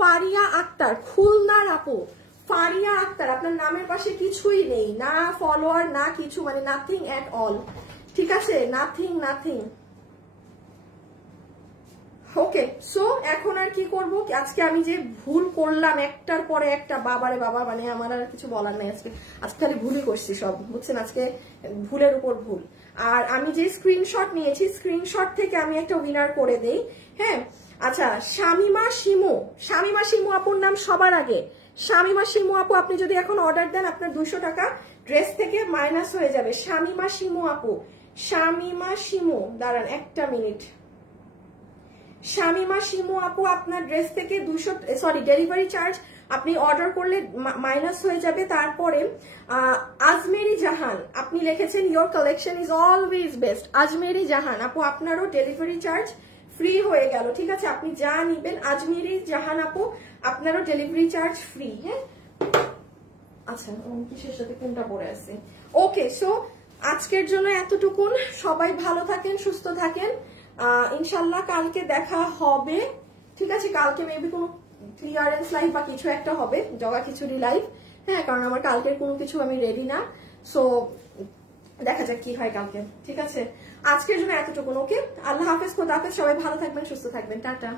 ফারিয়া আক্তার খুলনার আপু। ফারিয়া আক্তার, আপনার নামের পাশে কিছুই নেই, না ফলোয়ার না কিছু, মানে নাথিং এট অল, ঠিক আছে, নাথিং। ওকে, সো এখন আর কি করব, আজকে আমি যে ভুল করলাম একটার পরে একটা, বাবারে বাবা, মানে আমার আর কিছু বলার নাই। আজকে খালি ভুলই করছি সব, বুঝছেন, আজকে ভুলের উপর ভুল। আর আমি যে স্ক্রিনশট নিয়েছি, স্ক্রিনশট থেকে আমি একটা উইনার করে দেই। হ্যাঁ, আচ্ছা, শামিমা শিমু আপুর নাম সবার আগে। শামিমা শিমু আপু, আপনি যদি এখন অর্ডার দেন আপনার 200 টাকা ড্রেস থেকে মাইনাস হয়ে যাবে। শামিমা শিমু, দাঁড়ান একটা মিনিট। শামিমা শিমু আপু, আপনার ড্রেস থেকে ডেলিভারি চার্জ আপনি অর্ডার করলে মাইনাস হয়ে যাবে। তারপরে আজমেরি জাহান, আপনি লিখেছেন your collection is always best. Azmeri Jahan আপু, আপনারও ডেলিভারি চার্জ ফ্রি হয়ে গেল, ঠিক আছে, আপনি যা নিবেন। আজমেরি জাহান আপু, আপনারও ডেলিভারি চার্জ ফ্রি। হ্যাঁ, আচ্ছা, কিসের সাথে কোনটা পড়ে আছে? ওকে, সো আজকের জন্য এতটুকুন। সবাই ভালো থাকেন, সুস্থ থাকেন, ইনশাল্লাহ কালকে দেখা হবে, ঠিক আছে। কালকে মেবি কোনো ক্লিয়ারেন্স লাইভ বা কিছু একটা হবে, জগা খিচুড়ি লাইভ। হ্যাঁ, কারণ আমার কালকের কোনো কিছু আমি রেডি না, সো দেখা যাক কি হয় কালকে, ঠিক আছে। আজকের জন্য এতটুকুন। ওকে, আল্লাহ হাফেজ, খোদা হাফেজ, সবাই ভালো থাকবেন, সুস্থ থাকবেন, টাটা।